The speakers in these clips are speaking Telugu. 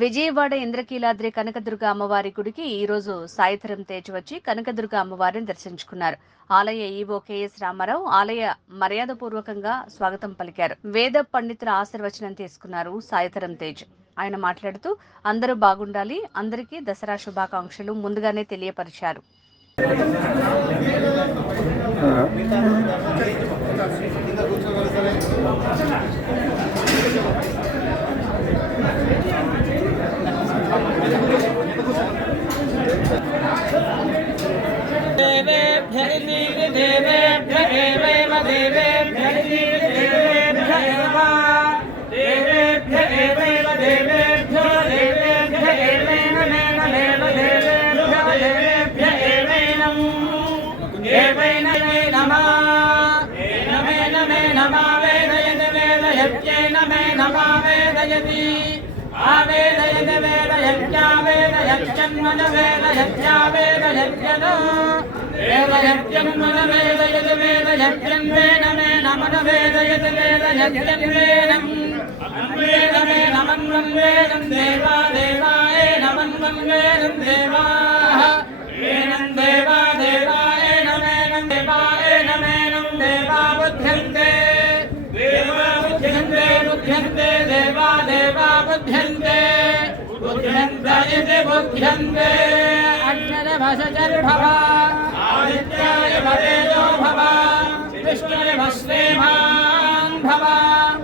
విజయవాడ ఇంద్రకీలాద్రి కనకదుర్గ అమ్మవారి గుడికి ఈ రోజు సాయిధరం తేజ్ వచ్చి కనకదుర్గ అమ్మవారిని దర్శించుకున్నారు. ఆలయ ఈవో కెఎస్ రామారావు ఆలయ మర్యాదపూర్వకంగా స్వాగతం పలికారు. వేద పండితుల ఆశీర్వచనం తీసుకున్నారు సాయిధరం తేజ్. ఆయన మాట్లాడుతూ అందరూ బాగుండాలి, అందరికీ దసరా శుభాకాంక్షలు ముందుగానే తెలియపరిచారు. आवेदयते वेदयज्ञावेदयज्ञन्मन वेदयज्ञावेदयज्ञनो वेदयज्ञन्मन वेदयते वेदयज्ञन् वेनमे नमन वेदयते वेदयज्ञन्वेनं वेदमे नमन्वन् वेदं देवा देवाय नमन्वन् वेदं देवाः वेनं देवा देवाय नमेनं देवाय नमेनं देवा बुध्यन्ते बुध्यन्ते देवा देवा बुध्यन्ते बुध्यन्ते इति बुध्यन्ते अग्निर्भसजर्भव आदित्याय भवेदो भव विष्णुर् भस्मेमान् भव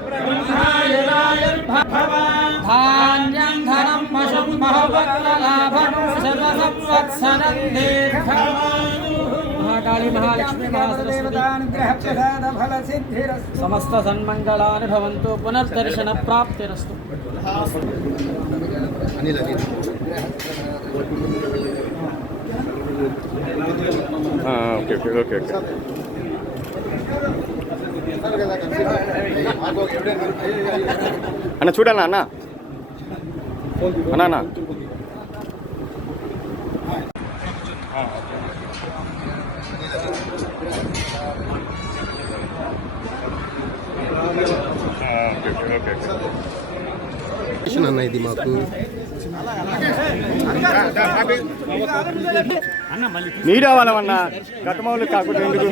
ब्रह्माय रायुर्भव धान्यं धनं पशुं बहुवक्त्रलाभं सर्वसंवत्सरं दीर्घम् महाकाली महालक्ष्मी समस्त सन्मंगलानि भवन्तु पुनर्दर्शन प्राप्तिरस्तु। ఓకే అన్న చూడన్నా అన్న అన్న అన్న ఇది మాకు మీడియా వాళ్ళమన్నా గతమౌలు కాకుండా ఎందుకు